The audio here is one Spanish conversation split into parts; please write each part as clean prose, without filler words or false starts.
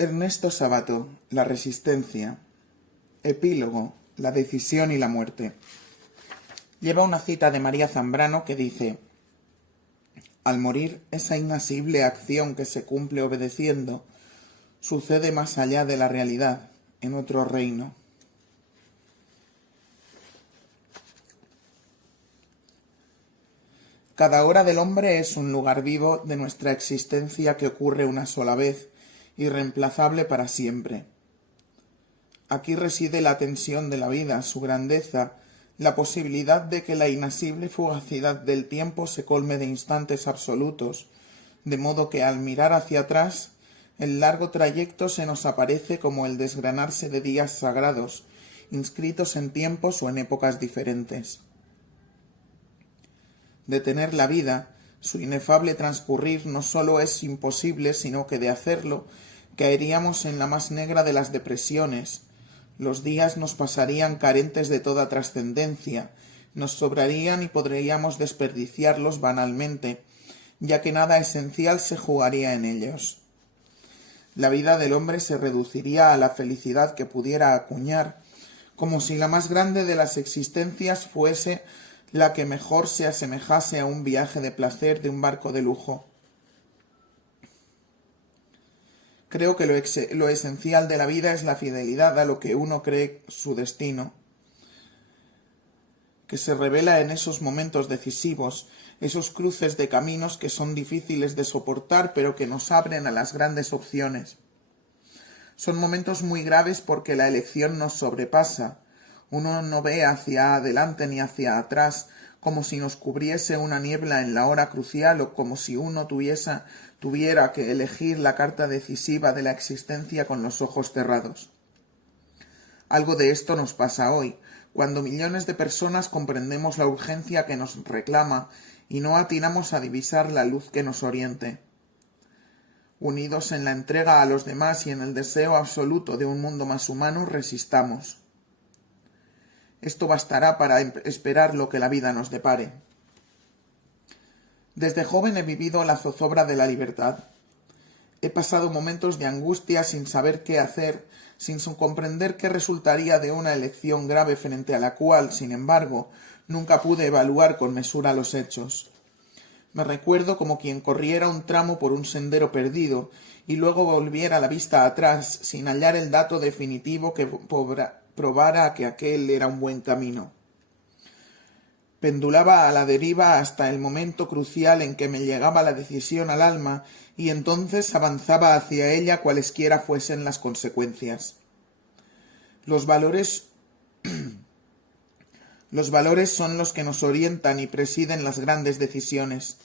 Ernesto Sabato, La resistencia. Epílogo, la decisión y la muerte. Lleva una cita de María Zambrano que dice: al morir, esa inasible acción que se cumple obedeciendo sucede más allá de la realidad, en otro reino. Cada hora del hombre es un lugar vivo de nuestra existencia que ocurre una sola vez, irreemplazable para siempre. Aquí reside la tensión de la vida, su grandeza, la posibilidad de que la inasible fugacidad del tiempo se colme de instantes absolutos, de modo que al mirar hacia atrás, el largo trayecto se nos aparece como el desgranarse de días sagrados, inscritos en tiempos o en épocas diferentes. Detener la vida, su inefable transcurrir, no sólo es imposible, sino que de hacerlo caeríamos en la más negra de las depresiones. Los días nos pasarían carentes de toda trascendencia, nos sobrarían y podríamos desperdiciarlos banalmente, ya que nada esencial se jugaría en ellos. La vida del hombre se reduciría a la felicidad que pudiera acuñar, como si la más grande de las existencias fuese la que mejor se asemejase a un viaje de placer de un barco de lujo. Creo que lo esencial de la vida es la fidelidad a lo que uno cree su destino, que se revela en esos momentos decisivos, esos cruces de caminos que son difíciles de soportar, pero que nos abren a las grandes opciones. Son momentos muy graves porque la elección nos sobrepasa. Uno no ve hacia adelante ni hacia atrás, como si nos cubriese una niebla en la hora crucial o como si uno tuviera que elegir la carta decisiva de la existencia con los ojos cerrados. Algo de esto nos pasa hoy, cuando millones de personas comprendemos la urgencia que nos reclama y no atinamos a divisar la luz que nos oriente. Unidos en la entrega a los demás y en el deseo absoluto de un mundo más humano, resistamos. Esto bastará para esperar lo que la vida nos depare. Desde joven he vivido la zozobra de la libertad. He pasado momentos de angustia sin saber qué hacer, sin comprender qué resultaría de una elección grave frente a la cual, sin embargo, nunca pude evaluar con mesura los hechos. Me recuerdo como quien corriera un tramo por un sendero perdido y luego volviera la vista atrás sin hallar el dato definitivo que probara que aquel era un buen camino. Pendulaba a la deriva hasta el momento crucial en que me llegaba la decisión al alma y entonces avanzaba hacia ella cualesquiera fuesen las consecuencias. Los valores son los que nos orientan y presiden las grandes decisiones.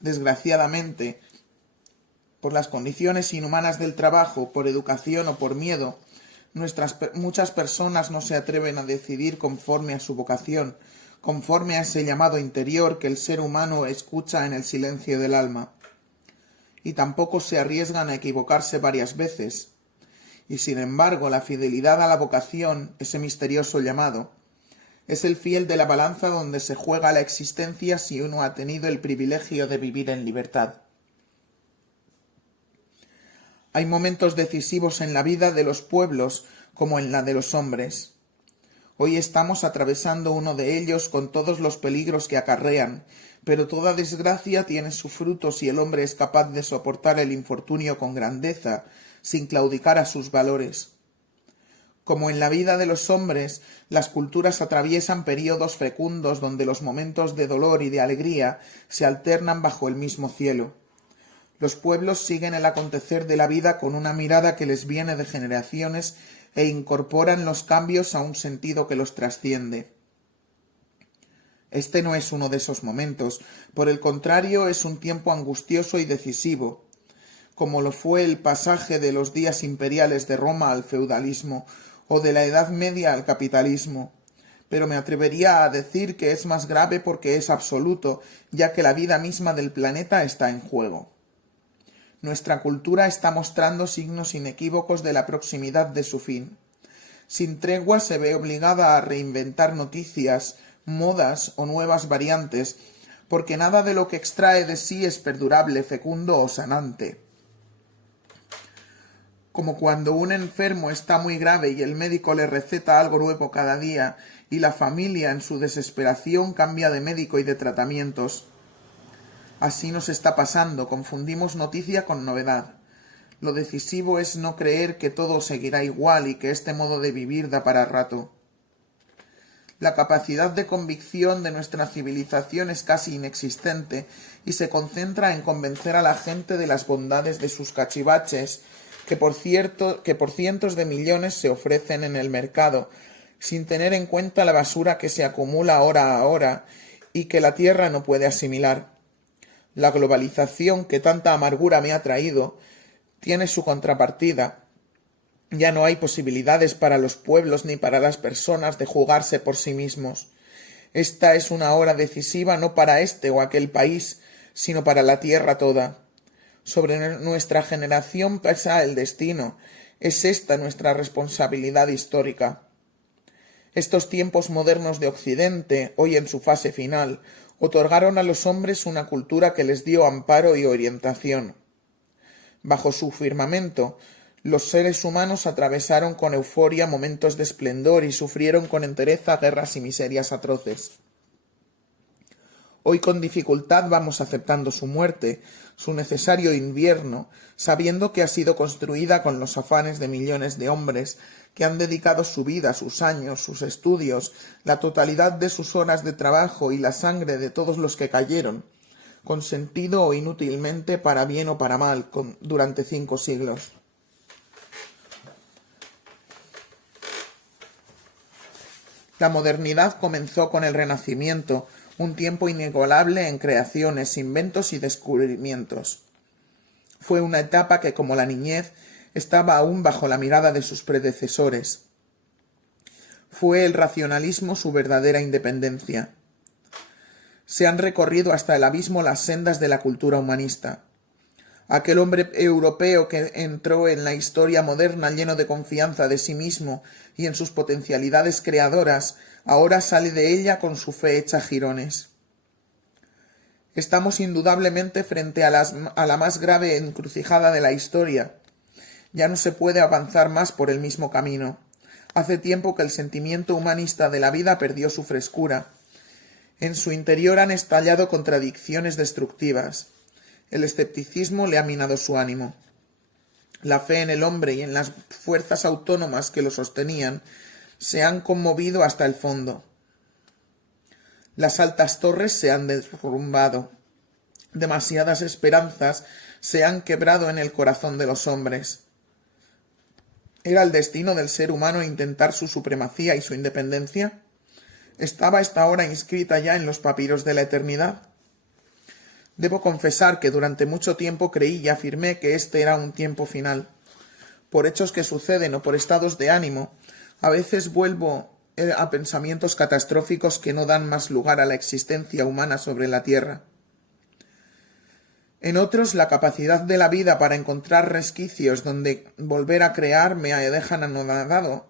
Desgraciadamente, por las condiciones inhumanas del trabajo, por educación o por miedo, muchas personas no se atreven a decidir conforme a su vocación, conforme a ese llamado interior que el ser humano escucha en el silencio del alma. Y tampoco se arriesgan a equivocarse varias veces. Y sin embargo, la fidelidad a la vocación, ese misterioso llamado, es el fiel de la balanza donde se juega la existencia si uno ha tenido el privilegio de vivir en libertad. Hay momentos decisivos en la vida de los pueblos como en la de los hombres. Hoy estamos atravesando uno de ellos con todos los peligros que acarrean, pero toda desgracia tiene su fruto si el hombre es capaz de soportar el infortunio con grandeza, sin claudicar a sus valores. Como en la vida de los hombres, las culturas atraviesan períodos fecundos donde los momentos de dolor y de alegría se alternan bajo el mismo cielo. Los pueblos siguen el acontecer de la vida con una mirada que les viene de generaciones e incorporan los cambios a un sentido que los trasciende. Este no es uno de esos momentos, por el contrario es un tiempo angustioso y decisivo, como lo fue el pasaje de los días imperiales de Roma al feudalismo o de la Edad Media al capitalismo, pero me atrevería a decir que es más grave porque es absoluto, ya que la vida misma del planeta está en juego. Nuestra cultura está mostrando signos inequívocos de la proximidad de su fin. Sin tregua se ve obligada a reinventar noticias, modas o nuevas variantes, porque nada de lo que extrae de sí es perdurable, fecundo o sanante. como cuando un enfermo está muy grave y el médico le receta algo nuevo cada día y la familia en su desesperación cambia de médico y de tratamientos. Así nos está pasando, confundimos noticia con novedad. Lo decisivo es no creer que todo seguirá igual y que este modo de vivir da para rato. La capacidad de convicción de nuestra civilización es casi inexistente y se concentra en convencer a la gente de las bondades de sus cachivaches, que por cientos de millones se ofrecen en el mercado, sin tener en cuenta la basura que se acumula hora a hora y que la tierra no puede asimilar. La globalización que tanta amargura me ha traído tiene su contrapartida. Ya no hay posibilidades para los pueblos ni para las personas de jugarse por sí mismos. Esta es una hora decisiva no para este o aquel país, sino para la tierra toda. Sobre nuestra generación pesa el destino. Es esta nuestra responsabilidad histórica. Estos tiempos modernos de Occidente, hoy en su fase final, otorgaron a los hombres una cultura que les dio amparo y orientación. Bajo su firmamento, los seres humanos atravesaron con euforia momentos de esplendor y sufrieron con entereza guerras y miserias atroces. Hoy con dificultad vamos aceptando su muerte, su necesario invierno, sabiendo que ha sido construida con los afanes de millones de hombres que han dedicado su vida, sus años, sus estudios, la totalidad de sus horas de trabajo y la sangre de todos los que cayeron, consentido o inútilmente para bien o para mal, durante 5 siglos. La modernidad comenzó con el Renacimiento, un tiempo inigualable en creaciones, inventos y descubrimientos. Fue una etapa que, como la niñez, estaba aún bajo la mirada de sus predecesores. Fue el racionalismo su verdadera independencia. Se han recorrido hasta el abismo las sendas de la cultura humanista. Aquel hombre europeo que entró en la historia moderna lleno de confianza de sí mismo y en sus potencialidades creadoras, ahora sale de ella con su fe hecha jirones. Estamos indudablemente frente a la más grave encrucijada de la historia. Ya no se puede avanzar más por el mismo camino. Hace tiempo que el sentimiento humanista de la vida perdió su frescura. En su interior han estallado contradicciones destructivas. El escepticismo le ha minado su ánimo. La fe en el hombre y en las fuerzas autónomas que lo sostenían se han conmovido hasta el fondo. Las altas torres se han derrumbado. Demasiadas esperanzas se han quebrado en el corazón de los hombres. ¿Era el destino del ser humano intentar su supremacía y su independencia? ¿Estaba esta hora inscrita ya en los papiros de la eternidad? Debo confesar que durante mucho tiempo creí y afirmé que este era un tiempo final. Por hechos que suceden o por estados de ánimo, a veces vuelvo a pensamientos catastróficos que no dan más lugar a la existencia humana sobre la tierra. En otros, la capacidad de la vida para encontrar resquicios donde volver a crear me dejan anonadado,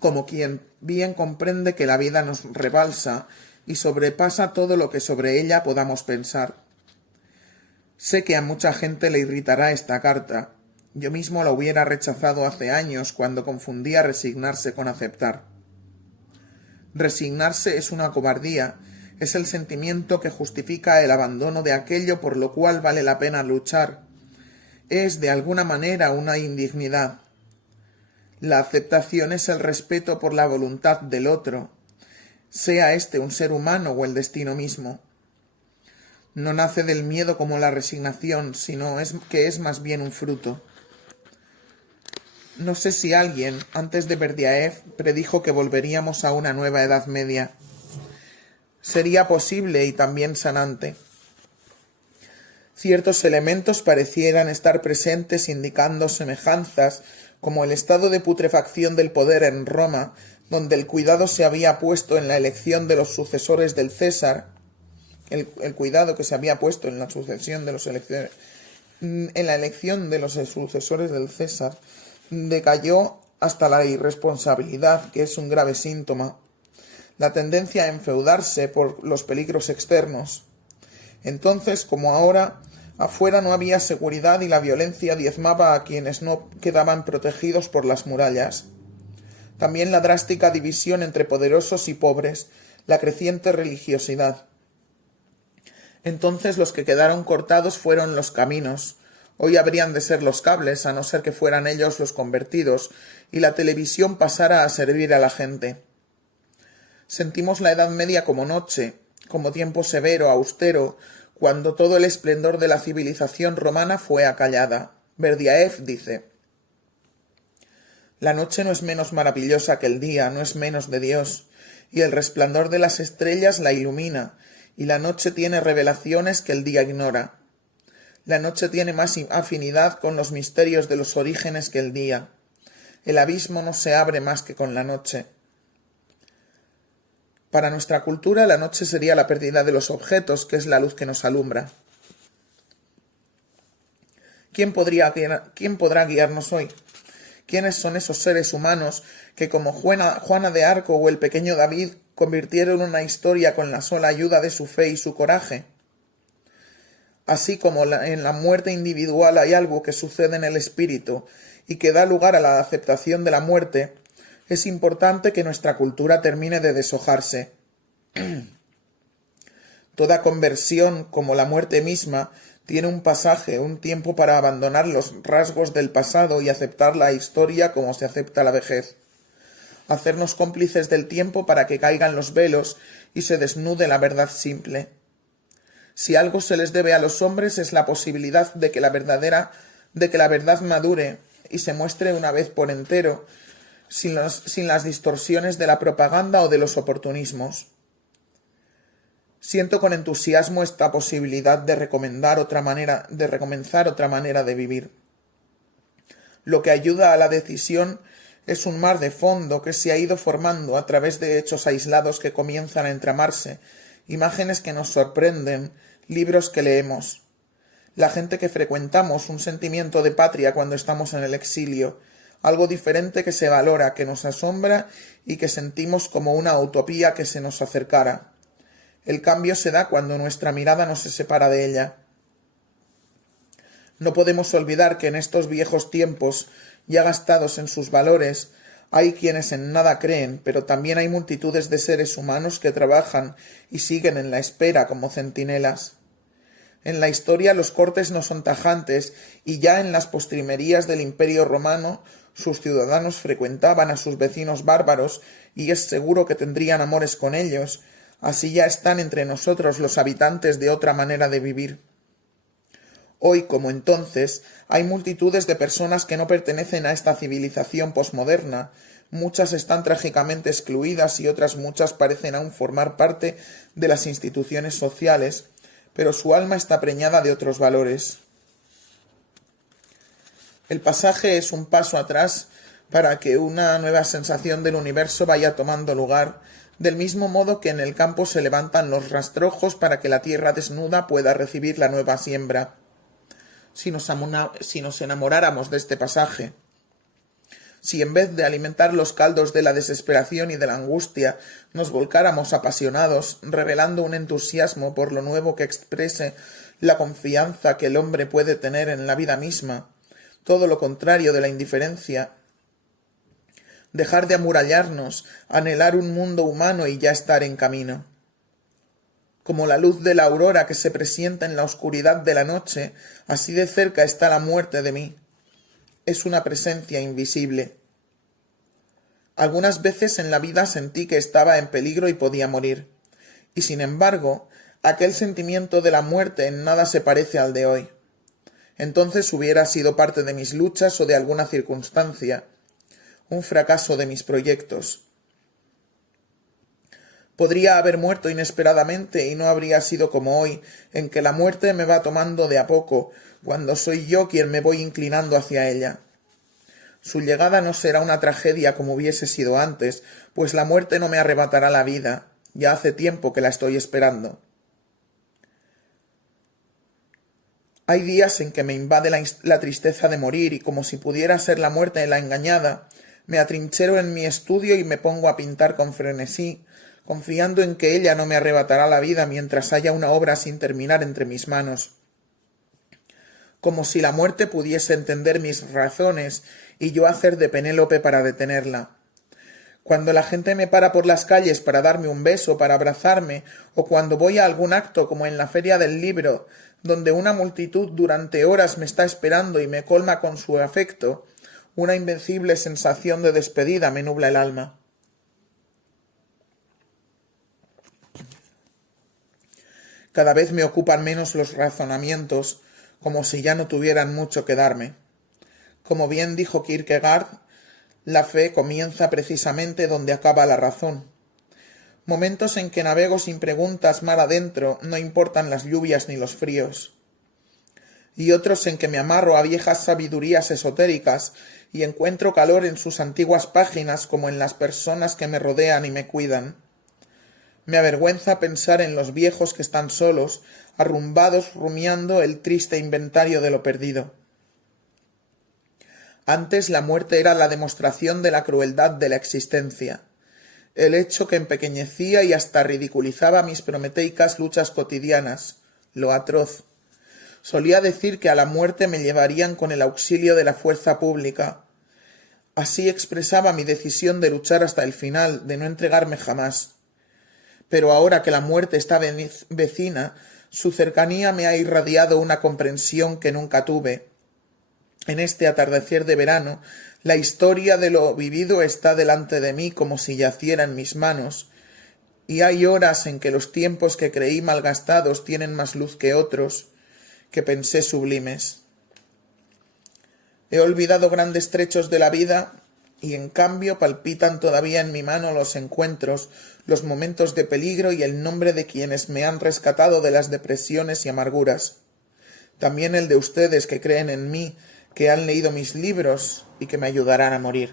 como quien bien comprende que la vida nos rebalsa y sobrepasa todo lo que sobre ella podamos pensar. Sé que a mucha gente le irritará esta carta. Yo mismo la hubiera rechazado hace años cuando confundía resignarse con aceptar. Resignarse es una cobardía, es el sentimiento que justifica el abandono de aquello por lo cual vale la pena luchar. Es, de alguna manera, una indignidad. La aceptación es el respeto por la voluntad del otro, sea éste un ser humano o el destino mismo. No nace del miedo como la resignación, sino que es más bien un fruto. No sé si alguien, antes de Berdyaev, predijo que volveríamos a una nueva Edad Media. Sería posible y también sanante. Ciertos elementos parecieran estar presentes indicando semejanzas, como el estado de putrefacción del poder en Roma, donde el cuidado se había puesto en la elección de los sucesores del César, el cuidado que se había puesto en la sucesión de en la elección de los sucesores del César, decayó hasta la irresponsabilidad, que es un grave síntoma, la tendencia a enfeudarse por los peligros externos. Entonces, como ahora, Afuera no había seguridad y la violencia diezmaba a quienes no quedaban protegidos por las murallas. También la drástica división entre poderosos y pobres, la creciente religiosidad. Entonces los que quedaron cortados fueron los caminos. Hoy habrían de ser los cables, a no ser que fueran ellos los convertidos, y la televisión pasara a servir a la gente. Sentimos la Edad Media como noche, como tiempo severo, austero, cuando todo el esplendor de la civilización romana fue acallada. Berdyaev dice: la noche no es menos maravillosa que el día, no es menos de Dios, y el resplandor de las estrellas la ilumina, y la noche tiene revelaciones que el día ignora. La noche tiene más afinidad con los misterios de los orígenes que el día. El abismo no se abre más que con la noche. Para nuestra cultura, la noche sería la pérdida de los objetos, que es la luz que nos alumbra. ¿Quién podrá guiarnos hoy? ¿Quiénes son esos seres humanos que, como Juana de Arco o el pequeño David, convirtieron una historia con la sola ayuda de su fe y su coraje? Así como en la muerte individual hay algo que sucede en el espíritu y que da lugar a la aceptación de la muerte, es importante que nuestra cultura termine de deshojarse. Toda conversión, como la muerte misma, tiene un pasaje, un tiempo para abandonar los rasgos del pasado y aceptar la historia como se acepta la vejez. Hacernos cómplices del tiempo para que caigan los velos y se desnude la verdad simple. Si algo se les debe a los hombres es la posibilidad de que la verdad madure y se muestre una vez por entero, sin las distorsiones de la propaganda o de los oportunismos. Siento con entusiasmo esta posibilidad de recomenzar otra manera de vivir. Lo que ayuda a la decisión es un mar de fondo que se ha ido formando a través de hechos aislados que comienzan a entramarse, imágenes que nos sorprenden, libros que leemos. La gente que frecuentamos, un sentimiento de patria cuando estamos en el exilio, algo diferente que se valora, que nos asombra y que sentimos como una utopía que se nos acercara. El cambio se da cuando nuestra mirada no se separa de ella. No podemos olvidar que en estos viejos tiempos, ya gastados en sus valores, hay quienes en nada creen, pero también hay multitudes de seres humanos que trabajan y siguen en la espera como centinelas. En la historia los cortes no son tajantes y ya en las postrimerías del Imperio Romano sus ciudadanos frecuentaban a sus vecinos bárbaros y es seguro que tendrían amores con ellos. Así ya están entre nosotros los habitantes de otra manera de vivir. Hoy, como entonces, hay multitudes de personas que no pertenecen a esta civilización posmoderna. Muchas están trágicamente excluidas y otras muchas parecen aún formar parte de las instituciones sociales, pero su alma está preñada de otros valores. El pasaje es un paso atrás para que una nueva sensación del universo vaya tomando lugar, del mismo modo que en el campo se levantan los rastrojos para que la tierra desnuda pueda recibir la nueva siembra. Si nos enamoráramos de este pasaje, si en vez de alimentar los caldos de la desesperación y de la angustia, nos volcáramos apasionados, revelando un entusiasmo por lo nuevo que exprese la confianza que el hombre puede tener en la vida misma, todo lo contrario de la indiferencia, dejar de amurallarnos, anhelar un mundo humano y ya estar en camino. Como la luz de la aurora que se presienta en la oscuridad de la noche, así de cerca está la muerte de mí. Es una presencia invisible. Algunas veces en la vida sentí que estaba en peligro y podía morir. Y sin embargo, aquel sentimiento de la muerte en nada se parece al de hoy. Entonces hubiera sido parte de mis luchas o de alguna circunstancia, un fracaso de mis proyectos. Podría haber muerto inesperadamente y no habría sido como hoy, en que la muerte me va tomando de a poco, cuando soy yo quien me voy inclinando hacia ella. Su llegada no será una tragedia como hubiese sido antes, pues la muerte no me arrebatará la vida. Ya hace tiempo que la estoy esperando. Hay días en que me invade la tristeza de morir y como si pudiera ser la muerte la engañada, me atrinchero en mi estudio y me pongo a pintar con frenesí, confiando en que ella no me arrebatará la vida mientras haya una obra sin terminar entre mis manos. como si la muerte pudiese entender mis razones y yo hacer de Penélope para detenerla. Cuando la gente me para por las calles para darme un beso, para abrazarme, o cuando voy a algún acto como en la feria del libro, donde una multitud durante horas me está esperando y me colma con su afecto, una invencible sensación de despedida me nubla el alma. Cada vez me ocupan menos los razonamientos, como si ya no tuvieran mucho que darme. Como bien dijo Kierkegaard, la fe comienza precisamente donde acaba la razón. Momentos en que navego sin preguntas mar adentro, no importan las lluvias ni los fríos. Y otros en que me amarro a viejas sabidurías esotéricas y encuentro calor en sus antiguas páginas como en las personas que me rodean y me cuidan. Me avergüenza pensar en los viejos que están solos, arrumbados rumiando el triste inventario de lo perdido. Antes la muerte era la demostración de la crueldad de la existencia, el hecho que empequeñecía y hasta ridiculizaba mis prometeicas luchas cotidianas, lo atroz. Solía decir que a la muerte me llevarían con el auxilio de la fuerza pública. Así expresaba mi decisión de luchar hasta el final, de no entregarme jamás. Pero ahora que la muerte está vecina, su cercanía me ha irradiado una comprensión que nunca tuve. En este atardecer de verano, la historia de lo vivido está delante de mí como si yaciera en mis manos, y hay horas en que los tiempos que creí malgastados tienen más luz que otros, que pensé sublimes. He olvidado grandes trechos de la vida, y en cambio palpitan todavía en mi mano los encuentros, los momentos de peligro y el nombre de quienes me han rescatado de las depresiones y amarguras. También el de ustedes que creen en mí, que han leído mis libros y que me ayudarán a morir.